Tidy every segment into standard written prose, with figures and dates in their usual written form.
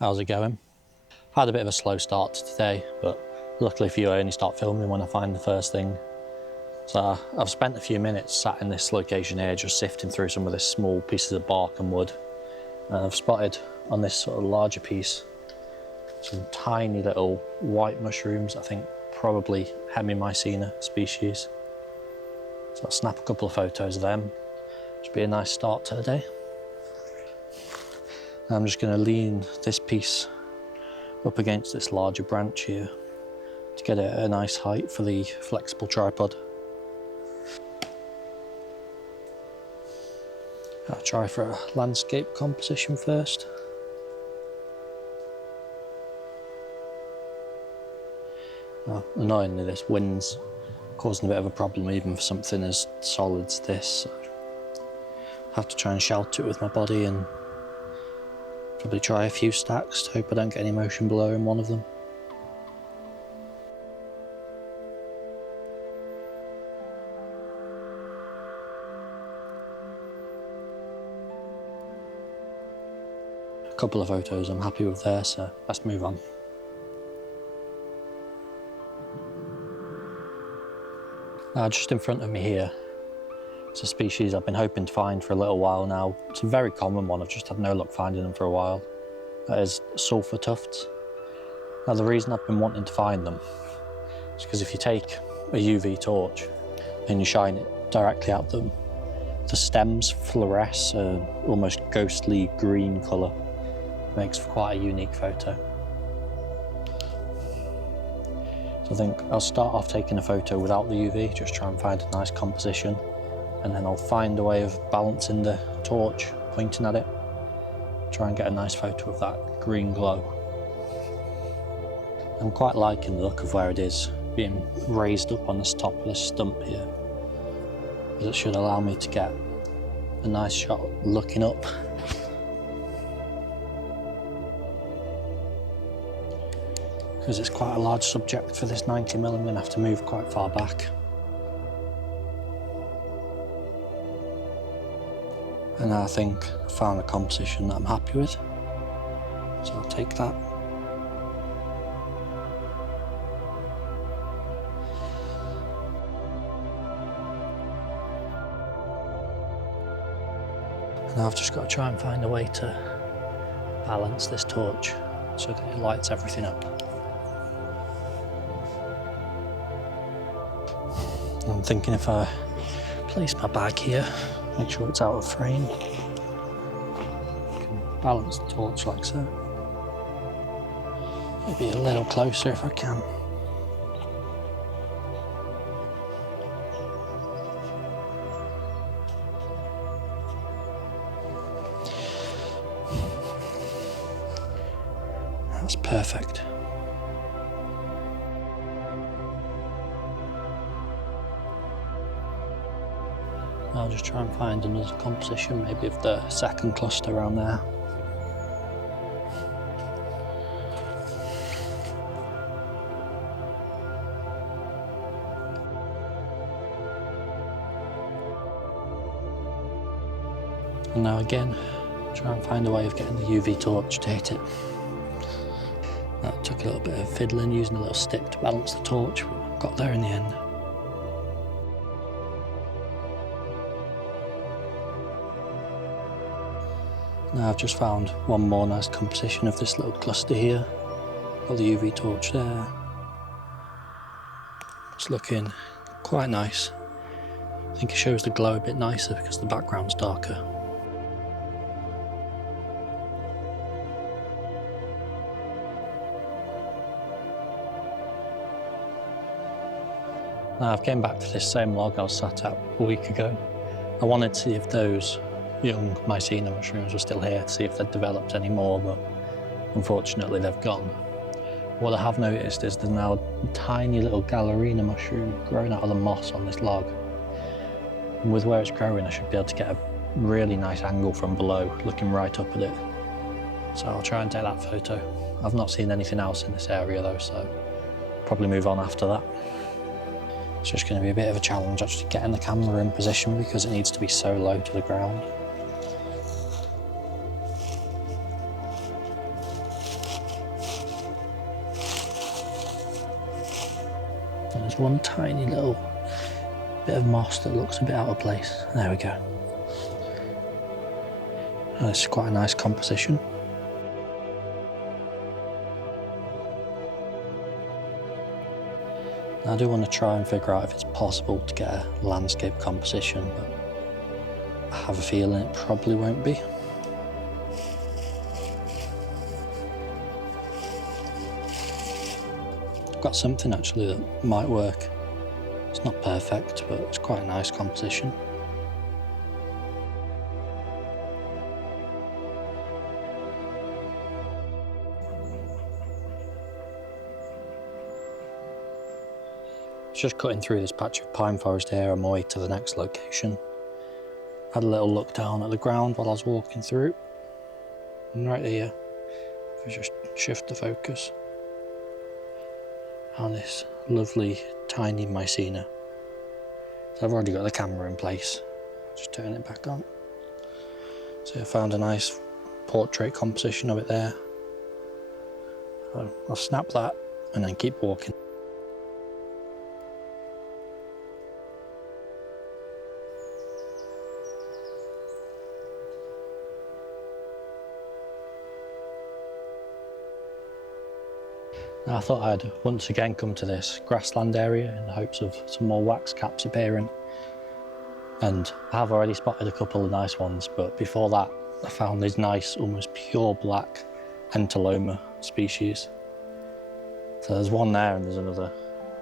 How's it going? Had a bit of a slow start to today, but luckily for you I only start filming when I find the first thing. So I've spent a few minutes sat in this location here just sifting through some of this small pieces of bark and wood. And I've spotted on this sort of larger piece some tiny little white mushrooms, I think probably Mycena species. So I'll snap a couple of photos of them. Should be a nice start to the day. I'm just going to lean this piece up against this larger branch here to get it at a nice height for the flexible tripod. I'll try for a landscape composition first. Oh, annoyingly, this wind's causing a bit of a problem even for something as solid as this. So I have to try and shelter it with my body and probably try a few stacks to hope I don't get any motion blur in one of them. A couple of photos I'm happy with there, so let's move on. Now just in front of me here, it's a species I've been hoping to find for a little while now. It's a very common one, I've just had no luck finding them for a while. That is Sulphur Tufts. Now the reason I've been wanting to find them is because if you take a UV torch and you shine it directly at them, the stems fluoresce an almost ghostly green colour. Makes for quite a unique photo. So I think I'll start off taking a photo without the UV, just try and find a nice composition. And then I'll find a way of balancing the torch, pointing at it, try and get a nice photo of that green glow. I'm quite liking the look of where it is, being raised up on this top of this stump here, because it should allow me to get a nice shot looking up. Because it's quite a large subject for this 90mm, I'm going to have to move quite far back. And I think I found a composition that I'm happy with, so I'll take that. And now I've just got to try and find a way to balance this torch so that it lights everything up. I'm thinking if I place my bag here, make sure it's out of frame, I can balance the torch like so. Maybe a little closer if I can. That's perfect. I'll just try and find another composition, maybe of the second cluster around there. And now again, try and find a way of getting the UV torch to hit it. That took a little bit of fiddling, using a little stick to balance the torch, but got there in the end. Now I've just found one more nice composition of this little cluster here. Got the UV torch there. It's looking quite nice. I think it shows the glow a bit nicer because the background's darker. Now I've came back to this same log I was sat at a week ago. I wanted to see if those young Mycena mushrooms were still here to see if they'd developed any more, but unfortunately they've gone. What I have noticed is there's now a tiny little Galerina mushroom growing out of the moss on this log. And with where it's growing, I should be able to get a really nice angle from below, looking right up at it. So I'll try and take that photo. I've not seen anything else in this area though, so probably move on after that. It's just going to be a bit of a challenge actually getting the camera in position because it needs to be so low to the ground. just one tiny little bit of moss that looks a bit out of place. There we go. That's quite a nice composition. I do want to try and figure out if it's possible to get a landscape composition, but I have a feeling it probably won't be. I've got something actually that might work. It's not perfect, but it's quite a nice composition. Just cutting through this patch of pine forest here on my way to the next location. Had a little look down at the ground while I was walking through. And right here, if I just shift the focus, on this lovely tiny Mycena. So I've already got the camera in place, just turn it back on. So I found a nice portrait composition of it there. So I'll snap that and then keep walking. Now, I thought I'd once again come to this grassland area in the hopes of some more waxcaps appearing. And I have already spotted a couple of nice ones, but before that I found these nice, almost pure black Entoloma species. So there's one there and there's another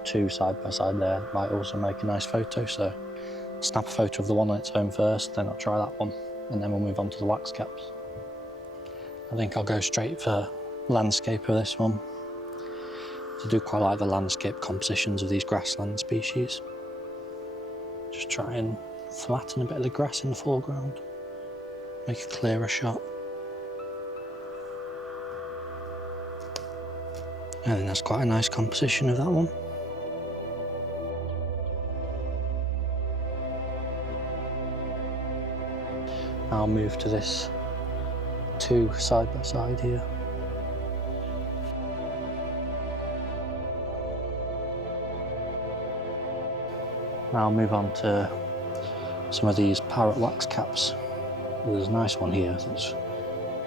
two side by side there. Might also make a nice photo, so I'll snap a photo of the one on its own first, then I'll try that one, and then we'll move on to the waxcaps. I think I'll go straight for landscape for this one. I do quite like the landscape compositions of these grassland species. Just try and flatten a bit of the grass in the foreground, make a clearer shot. I think that's quite a nice composition of that one. I'll move to this two side by side here. Now I'll move on to some of these Parrot Waxcaps. There's a nice one here that's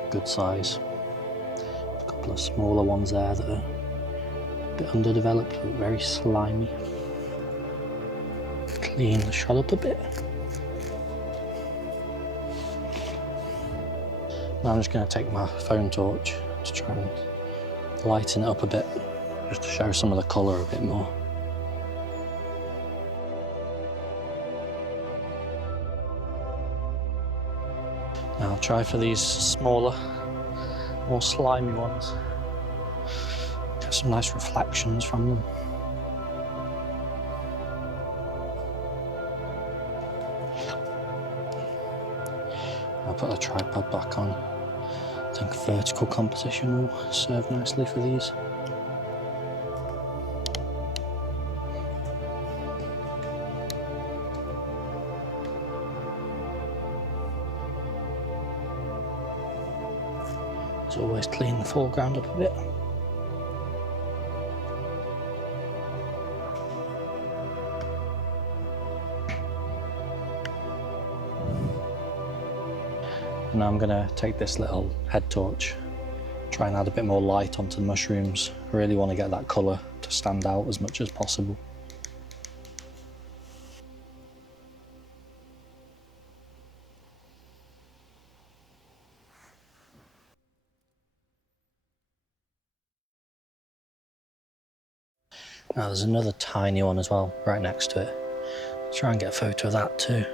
good size. A couple of smaller ones there that are a bit underdeveloped but very slimy. Clean the shot up a bit. Now I'm just going to take my phone torch to try and lighten it up a bit, just to show some of the colour a bit more. Now I'll try for these smaller, more slimy ones. Get some nice reflections from them. I'll put the tripod back on. I think vertical composition will serve nicely for these. As always, clean the foreground up a bit. And now I'm going to take this little head torch, try and add a bit more light onto the mushrooms. I really want to get that colour to stand out as much as possible. Now there's another tiny one as well, right next to it. Let's try and get a photo of that too.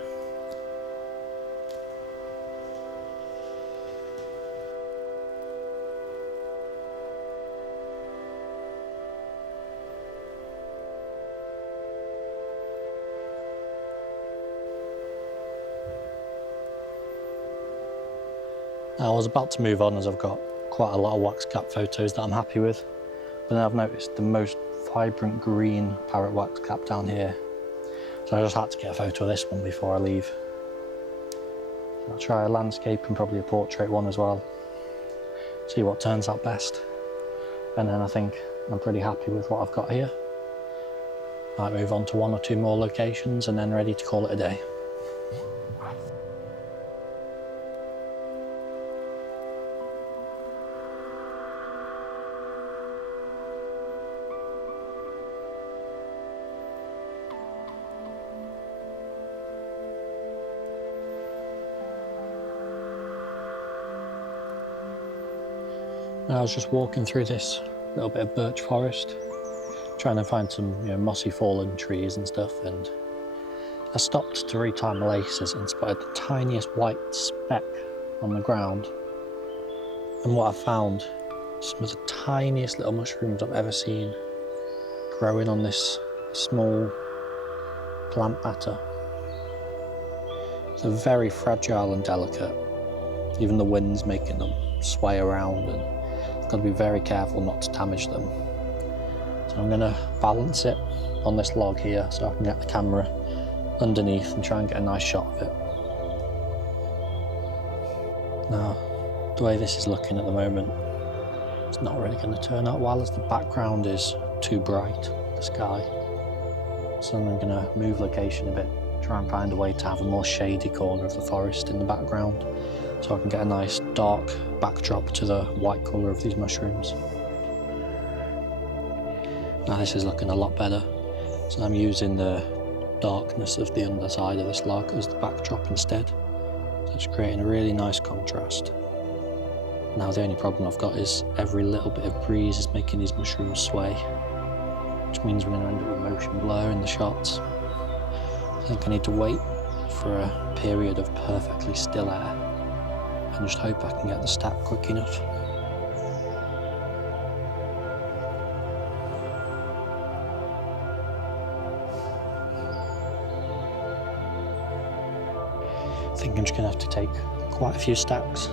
I was about to move on as I've got quite a lot of waxcap photos that I'm happy with, but then I've noticed the most vibrant green Parrot Waxcap down here. So I just had to get a photo of this one before I leave. I'll try a landscape and probably a portrait one as well. See what turns out best. And then I think I'm pretty happy with what I've got here. Might move on to 1 or 2 more locations and then ready to call it a day. I was just walking through this little bit of birch forest, trying to find some mossy fallen trees and stuff, and I stopped to retie my laces and spotted the tiniest white speck on the ground. And what I found, some of the tiniest little mushrooms I've ever seen growing on this small plant matter. They're very fragile and delicate. Even the wind's making them sway around, and I've got to be very careful not to damage them. So I'm going to balance it on this log here so I can get the camera underneath and try and get a nice shot of it. Now, the way this is looking at the moment, it's not really going to turn out well as the background is too bright, the sky. So I'm going to move location a bit, try and find a way to have a more shady corner of the forest in the background so I can get a nice dark backdrop to the white colour of these mushrooms. Now this is looking a lot better, so I'm using the darkness of the underside of this log as the backdrop instead. So it's creating a really nice contrast. Now the only problem I've got is every little bit of breeze is making these mushrooms sway, which means we're going to end up with motion blur in the shots. I think I need to wait for a period of perfectly still air and just hope I can get the stack quick enough. I think I'm just going to have to take quite a few stacks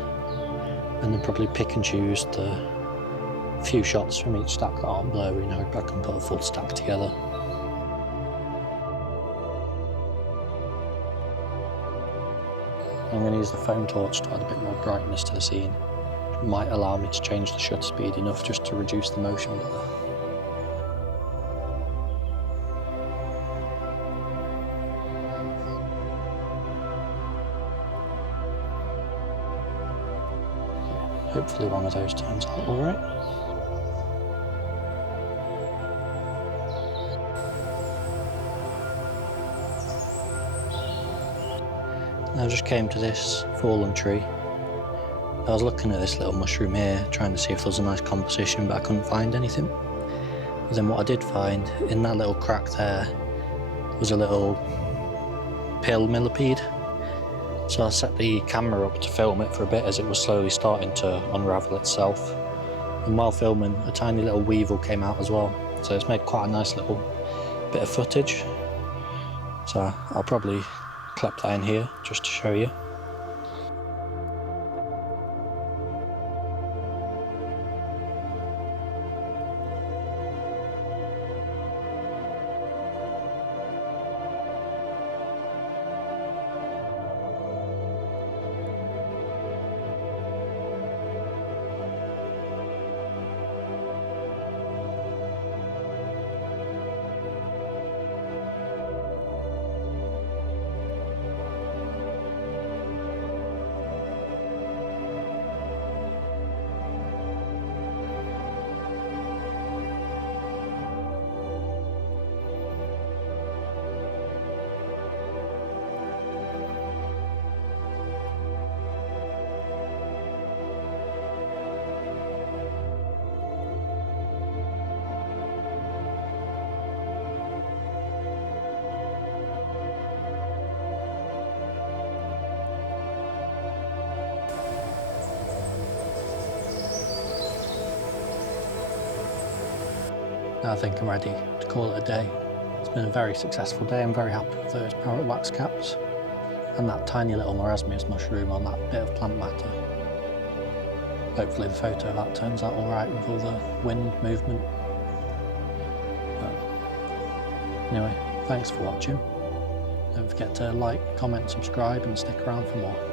and then probably pick and choose the few shots from each stack that aren't blurry and hope I can put a full stack together. I'm going to use the phone torch to add a bit more brightness to the scene. It might allow me to change the shutter speed enough just to reduce the motion blur. Hopefully one of those turns out alright. I just came to this fallen tree. I was looking at this little mushroom here, trying to see if there was a nice composition, but I couldn't find anything. But then what I did find, in that little crack there, was a little pill millipede. So I set the camera up to film it for a bit as it was slowly starting to unravel itself. And while filming, a tiny little weevil came out as well. So it's made quite a nice little bit of footage. So I'll probably clip that in here just to show you. Now I think I'm ready to call it a day. It's been a very successful day. I'm very happy with those Parrot Waxcaps and that tiny little Marasmius mushroom on that bit of plant matter. Hopefully the photo of that turns out alright with all the wind movement. But anyway, thanks for watching. Don't forget to like, comment, subscribe and stick around for more.